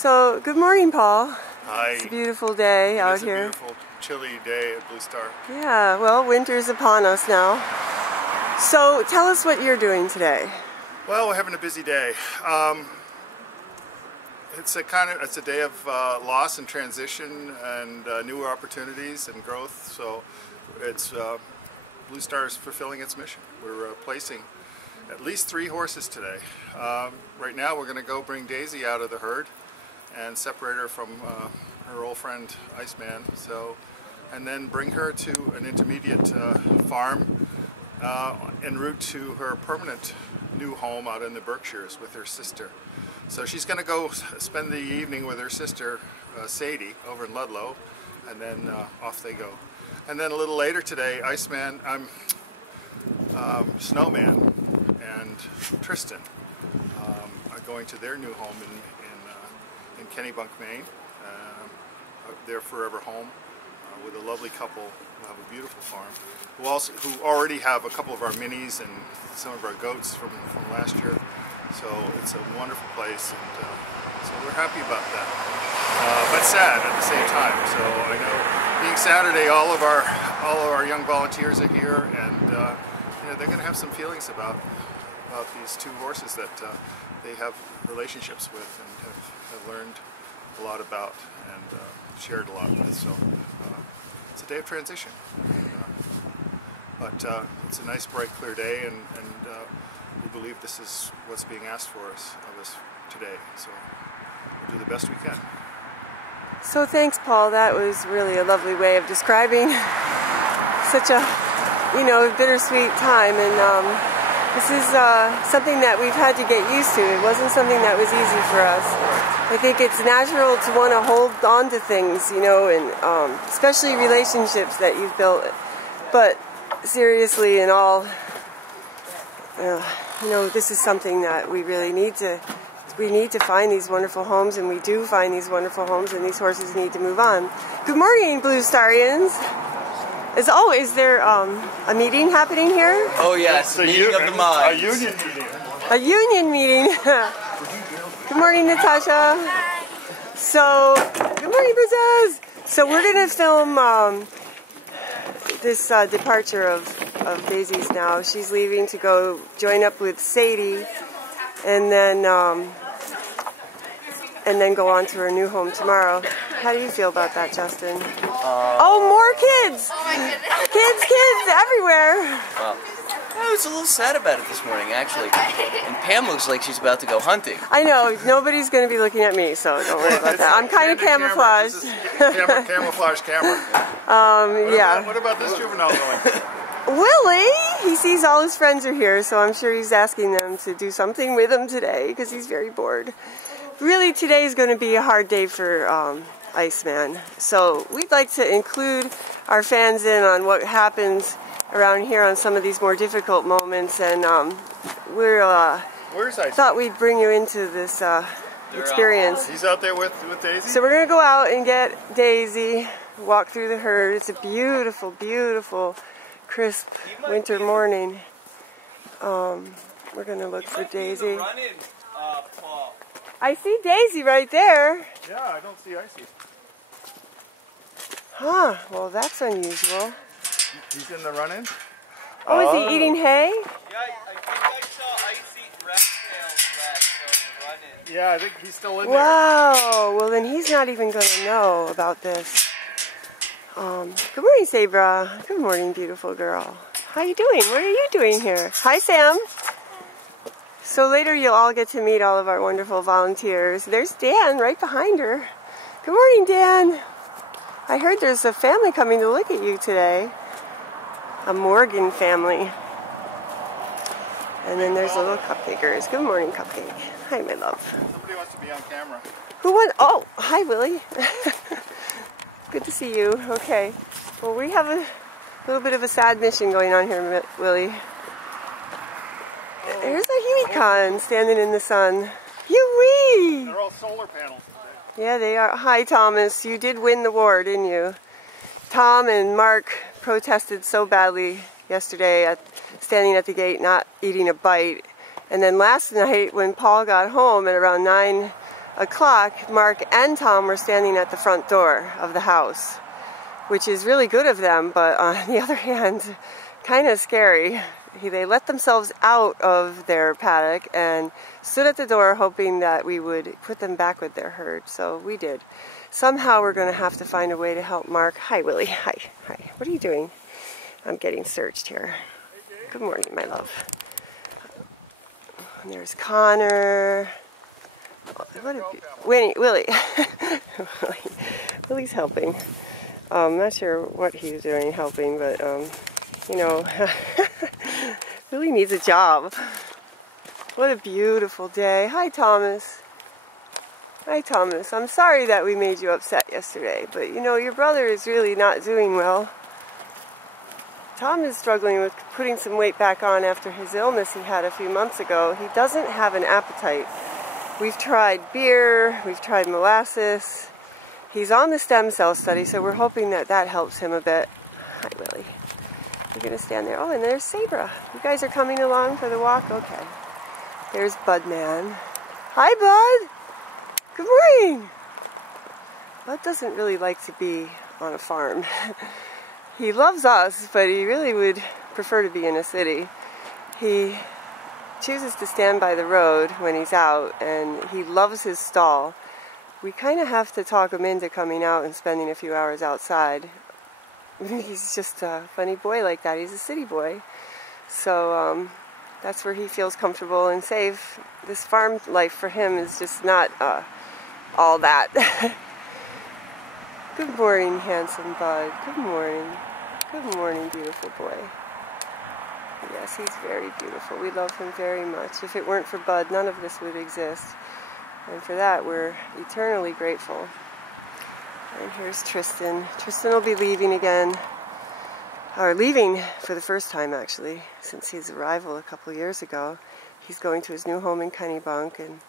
So, good morning, Paul. Hi. It's a beautiful day out here. It's a beautiful, chilly day at Blue Star. Yeah, well, winter's upon us now. So, tell us what you're doing today. Well, we're having a busy day. It's a day of loss and transition and new opportunities and growth. So, it's Blue Star is fulfilling its mission. We're placing at least 3 horses today. Right now, we're going to go bring Daisy out of the herd and separate her from her old friend Iceman, and then bring her to an intermediate farm en route to her permanent new home out in the Berkshires with her sister. So she's going to go spend the evening with her sister Sadie over in Ludlow, and then off they go. And then a little later today, Snowman and Tristan are going to their new home in Kennebunk, Maine, their forever home, with a lovely couple who have a beautiful farm, who already have a couple of our minis and some of our goats from last year. So it's a wonderful place, and so we're happy about that, but sad at the same time. So I know, being Saturday, all of our young volunteers are here, and they're going to have some feelings about these 2 horses that they have relationships with and have learned a lot about and shared a lot with. So it's a day of transition, but it's a nice, bright, clear day, and we believe this is what's being asked of us today. So we'll do the best we can. So thanks, Paul. That was really a lovely way of describing such a, bittersweet time, and this is something that we've had to get used to. It wasn't something that was easy for us. I think it's natural to want to hold on to things, and especially relationships that you've built. But seriously, in all, this is something that we really need to. We need to find these wonderful homes, and we do find these wonderful homes, and these horses need to move on. Good morning, Blue Starians. As always, there a meeting happening here? Oh yes, a meeting of the minds. A union meeting. A union meeting. Good morning, Natasha. So, good morning, Princess. So we're going to film this departure of Daisy's now. She's leaving to go join up with Sadie, and then go on to her new home tomorrow. How do you feel about that, Justin? Oh, more kids! Oh my goodness. Kids everywhere! Well, I was a little sad about it this morning, actually. And Pam looks like she's about to go hunting. I know, nobody's going to be looking at me, so don't worry about that. I'm kind of camouflaged. Camouflage camera. Yeah. What about this juvenile going? Willie! He sees all his friends are here, so I'm sure he's asking them to do something with him today, because he's very bored. Really, today is going to be a hard day for Iceman. So we'd like to include our fans in on what happens around here on some of these more difficult moments, and thought we'd bring you into this experience. He's out there with Daisy? So we're going to go out and get Daisy, walk through the herd. It's a beautiful, beautiful, crisp winter morning. We're going to look for Daisy. I see Daisy right there. Yeah, I don't see Icy. Huh, well that's unusual. He's in the run-in? Oh, is he eating hay? Yeah, I think I saw Icy rat tails last run-in. Yeah, I think he's still in there. Wow, well then he's not even going to know about this. Good morning, Sabra. Good morning, beautiful girl. How you doing? What are you doing here? Hi, Sam. So later you'll all get to meet all of our wonderful volunteers. There's Dan right behind her. Good morning, Dan. I heard there's a family coming to look at you today. A Morgan family. And then there's the little cupcakers. Good morning, Cupcake. Hi, my love. Somebody wants to be on camera. Who went? Oh, hi, Willie. Good to see you. Okay. Well, we have a little bit of a sad mission going on here, Willie. There's a Hueycon standing in the sun. Yoo-wee! They're all solar panels today. Yeah, they are. Hi, Thomas. You did win the war, didn't you? Tom and Mark protested so badly yesterday standing at the gate, not eating a bite. And then last night, when Paul got home at around 9 o'clock, Mark and Tom were standing at the front door of the house, which is really good of them, but on the other hand, kind of scary. They let themselves out of their paddock and stood at the door hoping that we would put them back with their herd. So we did. Somehow we're going to have to find a way to help Mark. Hi, Willie. Hi. Hi. What are you doing? I'm getting searched here. Good morning, my love. And there's Connor. What a Willie. Willie. Willie's helping. I'm not sure what he's doing helping, but you know, Willie needs a job. What a beautiful day. Hi, Thomas. Hi, Thomas. I'm sorry that we made you upset yesterday, but you know, your brother is really not doing well. Tom is struggling with putting some weight back on after his illness he had a few months ago. He doesn't have an appetite. We've tried beer, we've tried molasses. He's on the stem cell study, so we're hoping that that helps him a bit. Hi, Willie. You're going to stand there. Oh, and there's Sabra. You guys are coming along for the walk? Okay. There's Budman. Hi, Bud. Good morning. Bud doesn't really like to be on a farm. He loves us, but he really would prefer to be in a city. He chooses to stand by the road when he's out, and he loves his stall. We kind of have to talk him into coming out and spending a few hours outside. He's just a funny boy like that. He's a city boy. So that's where he feels comfortable and safe. This farm life for him is just not all that. Good morning, handsome Bud. Good morning. Good morning, beautiful boy. Yes, he's very beautiful. We love him very much. If it weren't for Bud, none of this would exist. And for that, we're eternally grateful. And here's Tristan. Tristan will be leaving again, or leaving for the first time actually, since his arrival a couple years ago. He's going to his new home in Kennebunk, and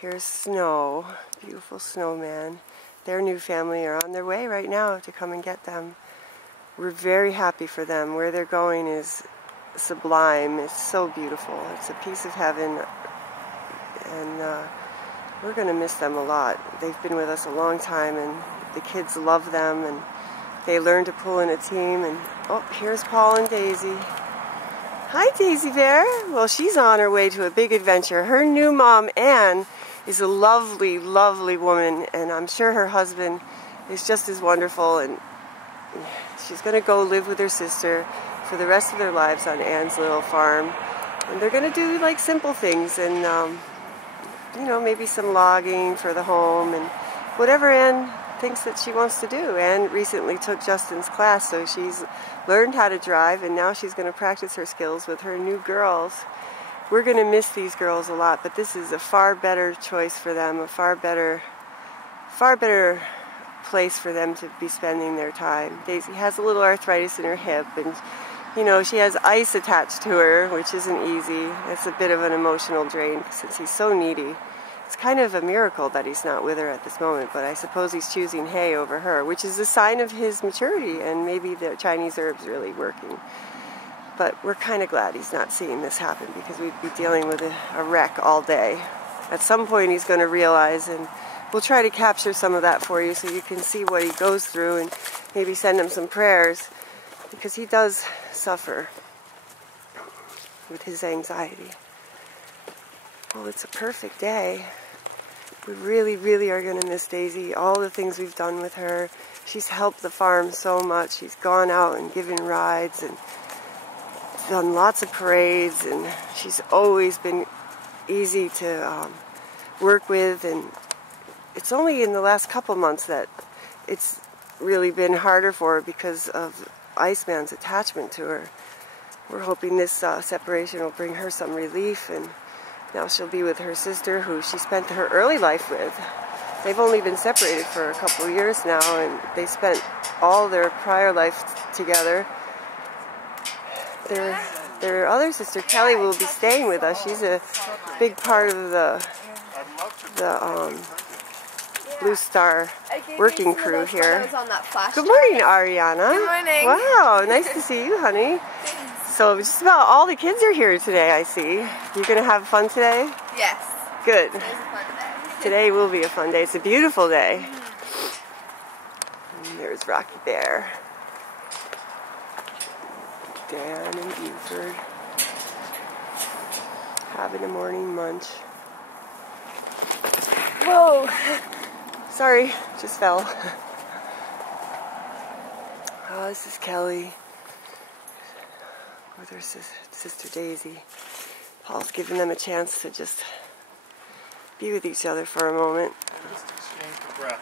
here's Snow, beautiful snowman. Their new family are on their way right now to come and get them. We're very happy for them. Where they're going is sublime. It's so beautiful. It's a piece of heaven, and we're going to miss them a lot. They've been with us a long time, and the kids love them, and they learn to pull in a team. And oh, here's Paul and Daisy. Hi, Daisy Bear. Well, she's on her way to a big adventure. Her new mom, Anne, is a lovely, lovely woman, and I'm sure her husband is just as wonderful, and she's going to go live with her sister for the rest of their lives on Anne's little farm. And they're going to do like simple things, and you know, maybe some logging for the home and whatever Anne thinks that she wants to do. Anne recently took Justin's class, so she's learned how to drive, and now she's going to practice her skills with her new girls. We're going to miss these girls a lot, but this is a far better choice for them, a far better place for them to be spending their time. Daisy has a little arthritis in her hip, and you know, she has ice attached to her, which isn't easy. It's a bit of an emotional drain since he's so needy. It's kind of a miracle that he's not with her at this moment, but I suppose he's choosing hay over her, which is a sign of his maturity, and maybe the Chinese herb's really working. But we're kind of glad he's not seeing this happen, because we'd be dealing with a wreck all day. At some point he's going to realize, and we'll try to capture some of that for you so you can see what he goes through and maybe send him some prayers, because he does suffer with his anxiety. Well, it's a perfect day. We really, really are going to miss Daisy. All the things we've done with her. She's helped the farm so much. She's gone out and given rides and done lots of parades, and she's always been easy to work with, and it's only in the last couple months that it's really been harder for her because of Iceman's attachment to her. We're hoping this separation will bring her some relief, and now she'll be with her sister, who she spent her early life with. They've only been separated for a couple of years now, and they spent all their prior life together. Their other sister, Kelly, will be staying with us. She's a big part of the Blue Star working crew here. Good morning, Ariana. Good morning. Wow, nice to see you, honey. So just about all the kids are here today, I see. You're going to have fun today? Yes. Good. It was a fun day. Today will be a fun day. It's a beautiful day. And there's Rocky Bear. Dan and Buford having a morning munch. Whoa! Sorry, just fell. Oh, this is Kelly with her sister Daisy. Paul's giving them a chance to just be with each other for a moment. Just exchange the breath.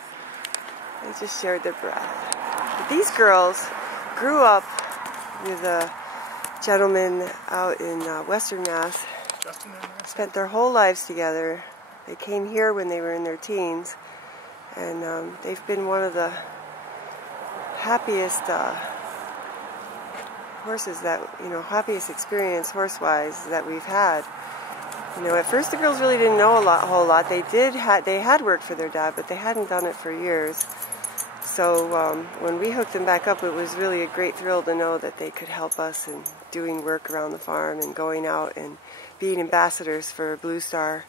They just shared their breath. But these girls grew up with a gentleman out in Western Mass. Spent their whole lives together. They came here when they were in their teens, and they've been one of the happiest horses that, happiest experience horse-wise that we've had. At first the girls really didn't know a whole lot. They had worked for their dad, but they hadn't done it for years. So when we hooked them back up, it was really a great thrill to know that they could help us in doing work around the farm and going out and being ambassadors for Blue Star.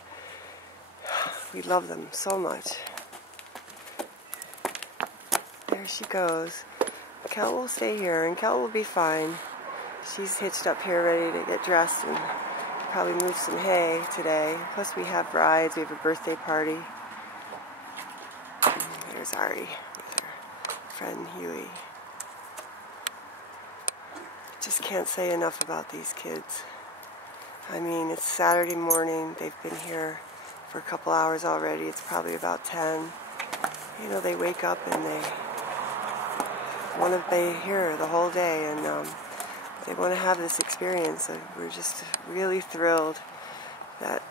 We love them so much. There she goes. Kel will stay here, and Kel will be fine. She's hitched up here ready to get dressed and probably move some hay today. Plus we have rides, we have a birthday party. And there's Ari with her friend Huey. Just can't say enough about these kids. I mean, it's Saturday morning. They've been here for a couple hours already. It's probably about 10. They wake up and they want to be here the whole day, and they want to have this experience. And we're just really thrilled that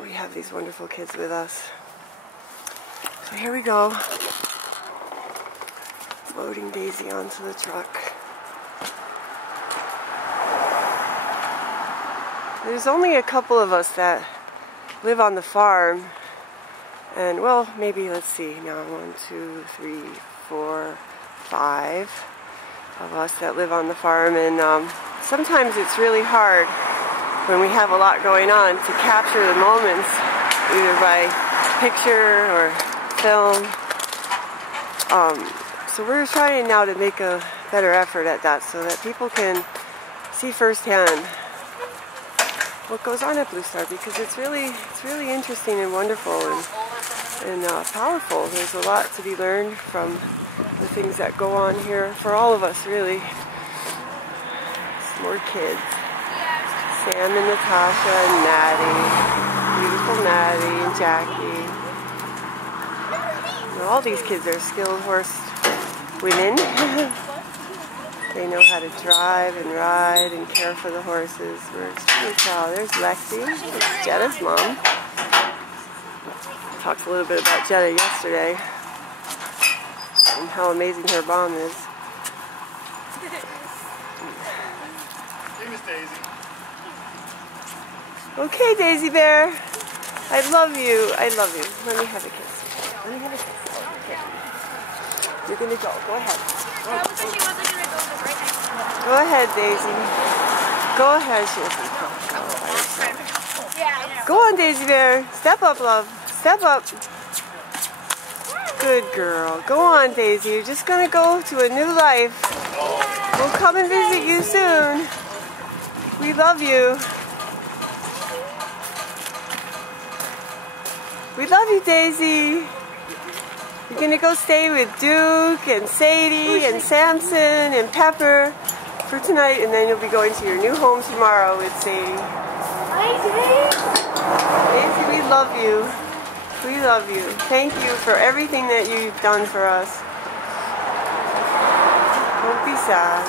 we have these wonderful kids with us. So here we go, loading Daisy onto the truck. There's only a couple of us that live on the farm, and well, maybe, let's see, now 1, 2, 3, 4, 5 of us that live on the farm, and sometimes it's really hard when we have a lot going on to capture the moments, either by picture or film. So we're trying now to make a better effort at that so that people can see firsthand what goes on at Blue Star, because it's really interesting and wonderful and powerful. There's a lot to be learned from the things that go on here for all of us, really. Some more kids. Sam and Natasha and Maddie. Beautiful Maddie and Jackie. All these kids are skilled horse women. They know how to drive and ride and care for the horses. We're extremely proud. There's Lexi. It's Jetta's mom. Talked a little bit about Jetta yesterday and how amazing her mom is. Hey, Miss Daisy. Okay, Daisy Bear. I love you. I love you. Let me have a kiss. Let me have a kiss. Okay. You're going to go. Go ahead. Go ahead, Daisy. Go ahead. She doesn't come by herself. Go on, Daisy Bear. Step up, love. Step up. Good girl. Go on, Daisy. You're just going to go to a new life. We'll come and visit you soon. We love you. We love you, Daisy. You're going to go stay with Duke and Sadie and Samson and Pepper for tonight, and then you'll be going to your new home tomorrow with Sadie. Hi, Daisy, we love you. We love you. Thank you for everything that you've done for us. Don't be sad.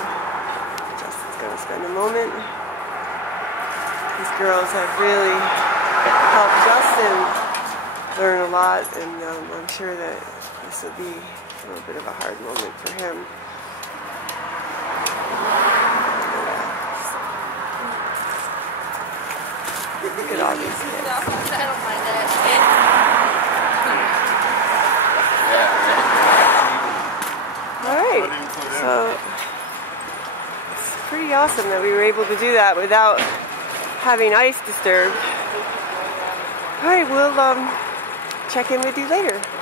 Justin's going to spend a moment. These girls have really helped Justin learn a lot, and I'm sure that this will be a little bit of a hard moment for him. Look at all these kids. I don't mind it. Alright, so it's pretty awesome that we were able to do that without having ice disturbed. Alright, we'll check in with you later.